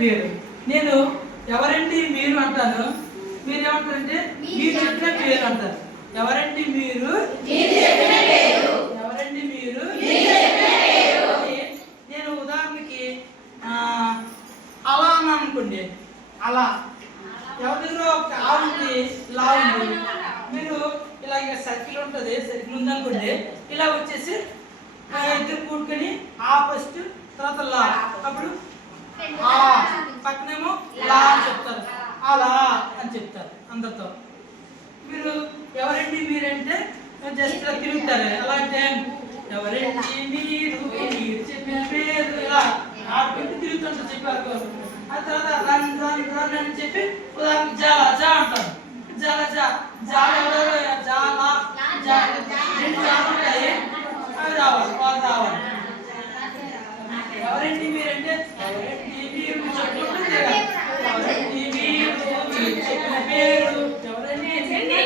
పేరు. నేను ఎవరండి మీరు అంటాను, మీరు ఏమంటారంటే మీరు చెప్పిన పేరు అంటారు. ఎవరండి మీరు, ఎవరండి మీరు. నేను ఉదాహరణకి అలా అని అనుకోండి, అలా ఎవరిలో ఒక ఆవుంది లా ఉంది, మీరు ఇలా సర్కిల్ ఉంటుంది, సర్కిల్ ఉందనుకోండి, ఇలా వచ్చేసి ఇద్దరు కూడుకొని ఆ ఫస్ట్ తర్వాత లా, అప్పుడు ఆ పక్కనేమో లా అని చెప్తారు, అలా అని చెప్తారు అందరితో. మీరు ఎవరండి మీరంటే జస్ట్ ఇలా తిరుగుతారు. ఎలా అంటే ఎవరండి మీరు, మీరు చెప్పిన పేరు, ఇలా ఆడుకుంటూ తిరుగుతుంటారు చెప్పారు. ఆ తర్వాత రన్ రన్ రన్ అని చెప్పి ఉదాహరణ జాల జా అంటారు. జాల జా జాల జాల జా రెండు జాలు ఉంటాయి, అవి రావాలి, వాళ్ళు రావాలి. ఎవరండి మీరంటే ఎవరండి మీరు చెప్పుకుంటూ తిరగాలి. ఎవరండి మీరు, మీరు చెప్పిన పేరు, ఎవరండి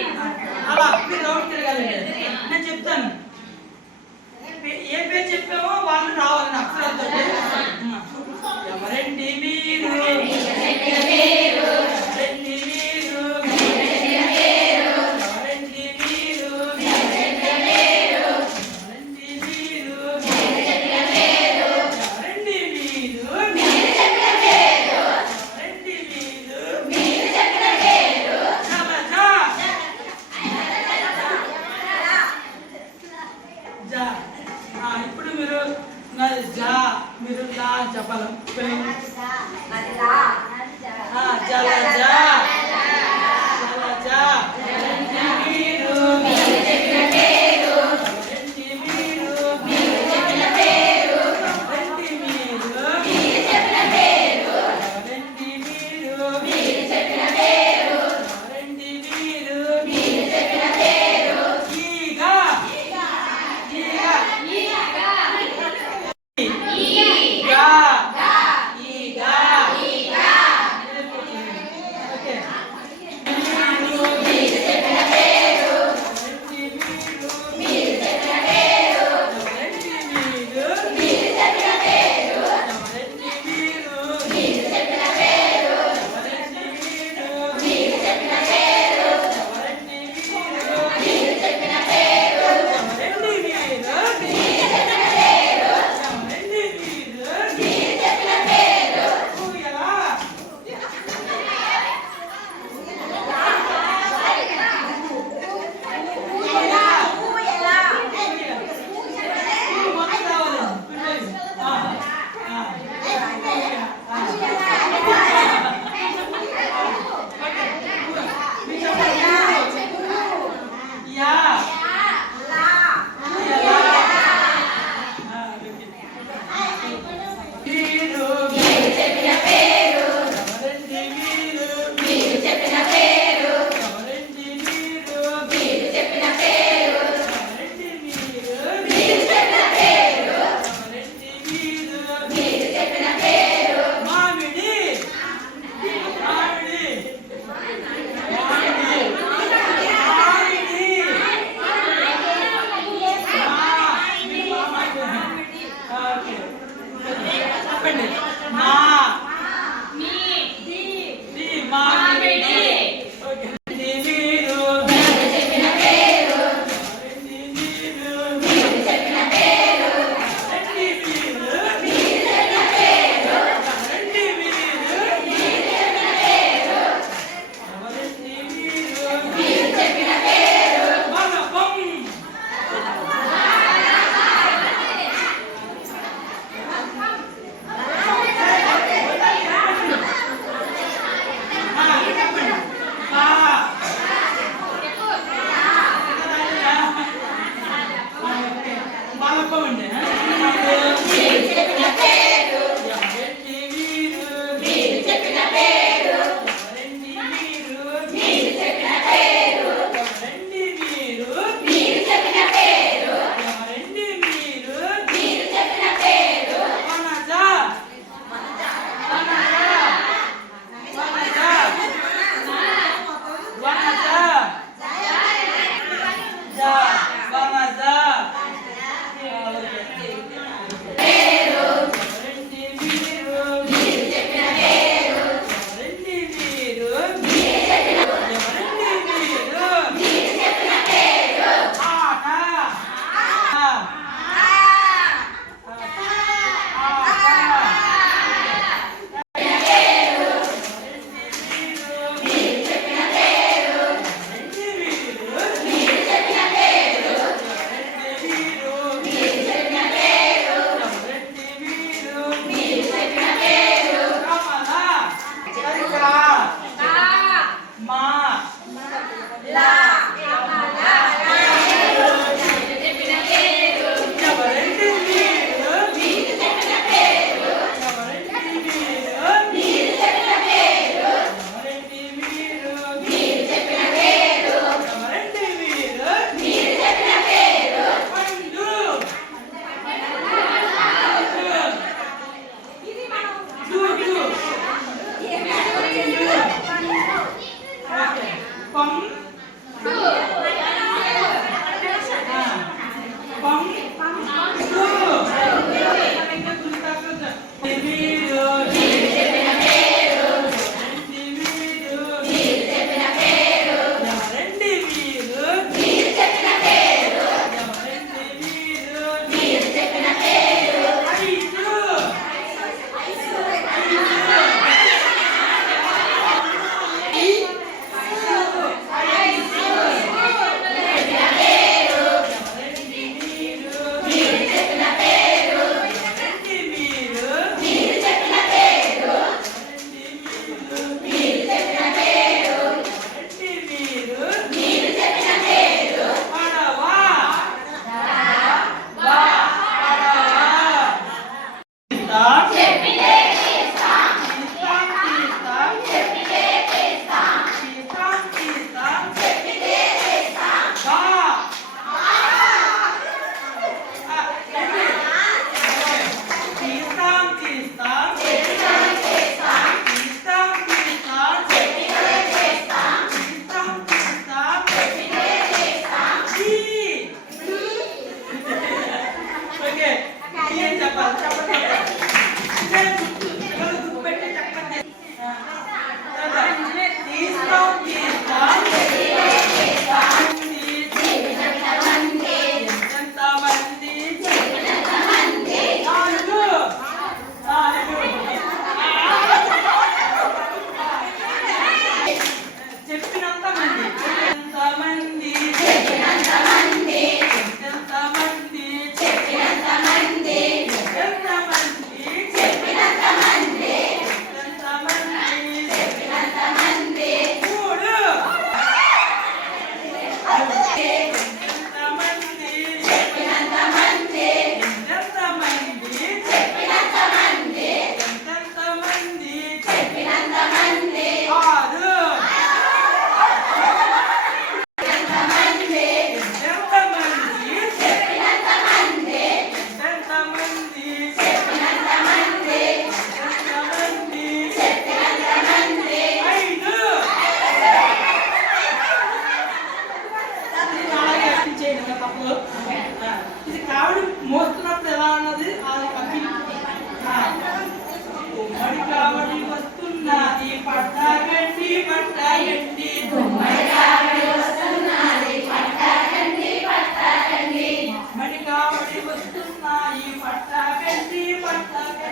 అలా మీరు రౌండ్ తిరగాలండి. నేను చెప్తాను ఏ జా. ఇప్పుడు మీరు జా మీరు లా అని చెప్పాలి. జలజ జలజ చెప్పాలి చెప్పండి ఇదే గుర్తు ఎవరు గుర్తుపెట్టి చెప్పండి తీస్తాం చెప్పినంత మంది ఇది కావడి మోస్తున్నప్పుడు ఎలా అన్నది ఉమ్మడి కావడి వస్తున్నది పట్టగండి పట్టగండి ఉమ్మడి కావడి వస్తున్నాయి పట్టగండి ఉమ్మడి కావడి వస్తున్నాయి పట్టగండి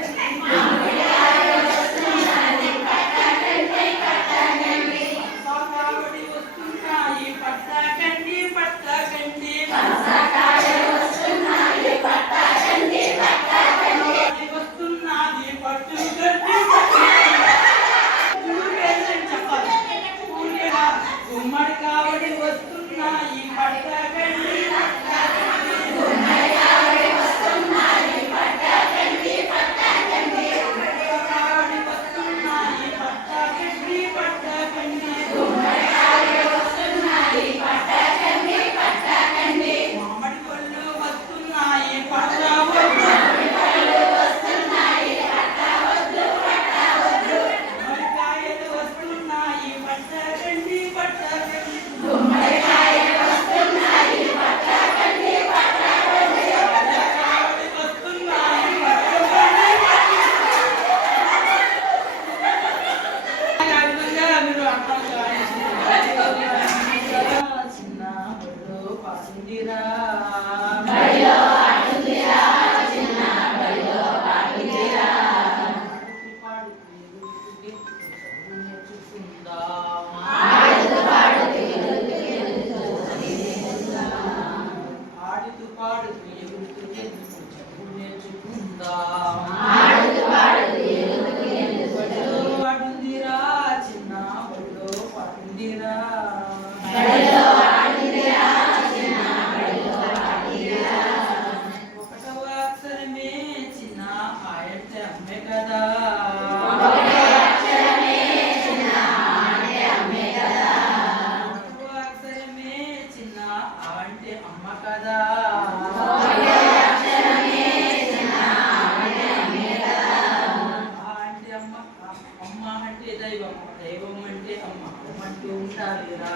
దైవం అంటే అమ్మ అమ్మంటూ ఉండాలిరా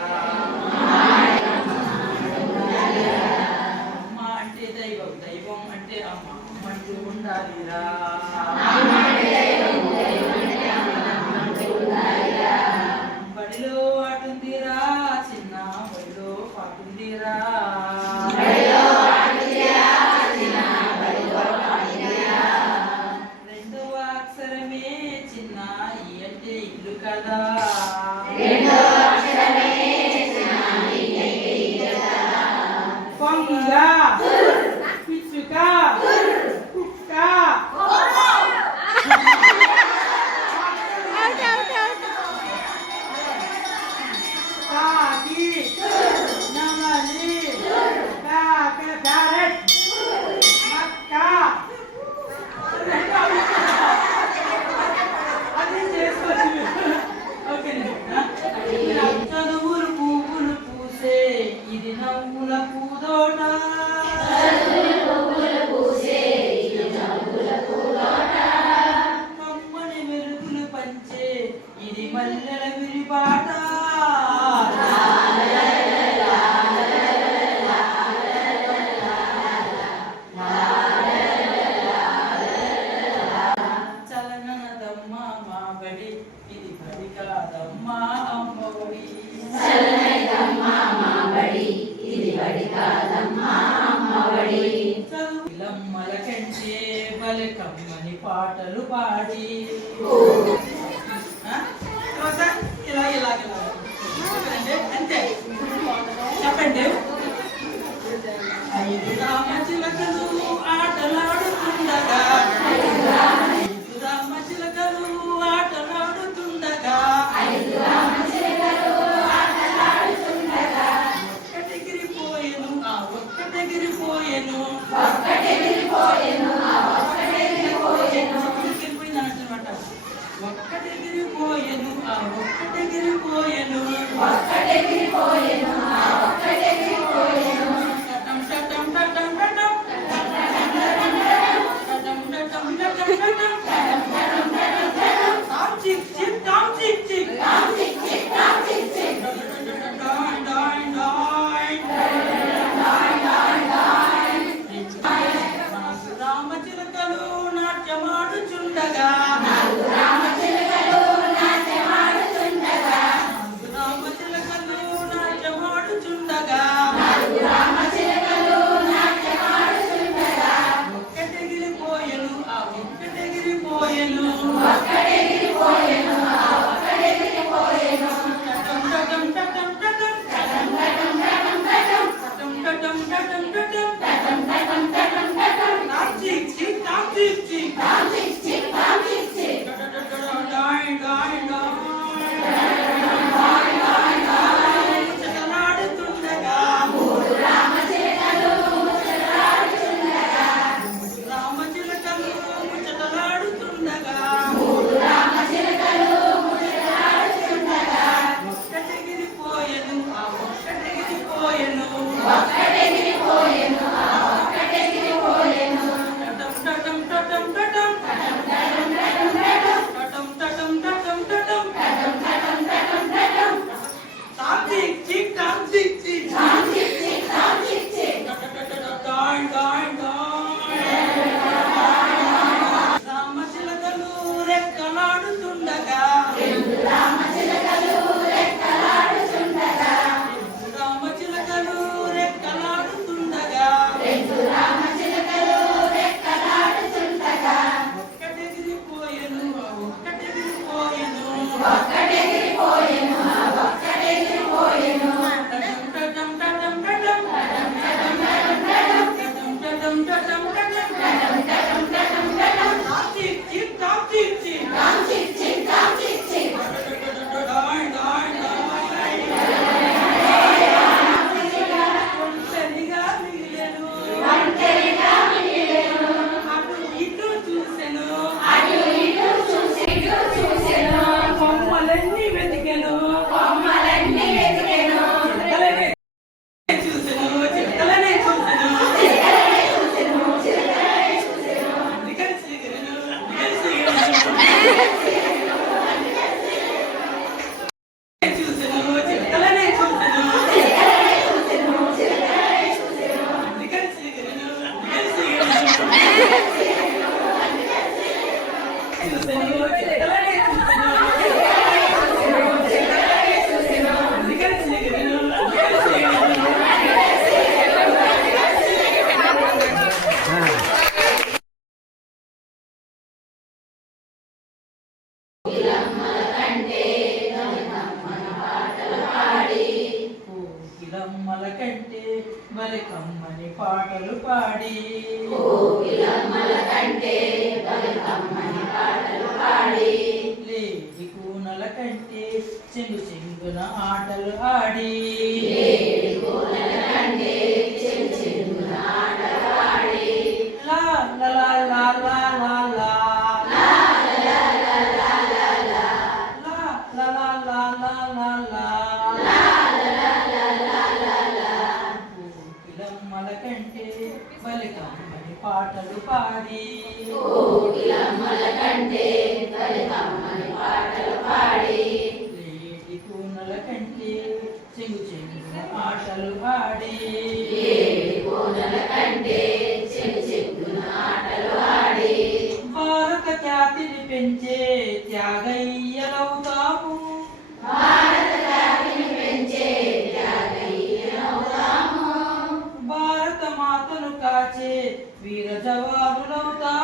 అమ్మ అంటే దైవం దైవం అంటే అమ్మ అమ్మంటూ ఉండాలిరా బడిలో ఆటుందిరా చిన్న బడిలో పాటుందిరా రెండవ అక్షరమే చిన్న ఈ అంటే ఇల్లు కదా కొంగ పిచ్చుక కుక్క కోకిలమ్మల కంటే బలి కమ్మని పాటలు పాడి తర్వాత ఇలా ఇలా ఇలా అంతే చెప్పండి. ఐదు రామచిలకలు ఆటలాడుతుండగా కోకిలమ్మల కంటే బలి కమ్మని పాటలు పాడి లేడి కూనల కంటే చెంగు చెంగున ఆటలు ఆడి లా లా లా లా లా లా కంటే బలి కమ్మని పాటలు పాడి లేడి కూనల కంటే చెంగు చెంగున ఆటలు ఆడి భారత ఖ్యాతిని పెంచే త్యాగయ్యలవుతాము భారత మాతను కాచే వీర జవానులవుతాం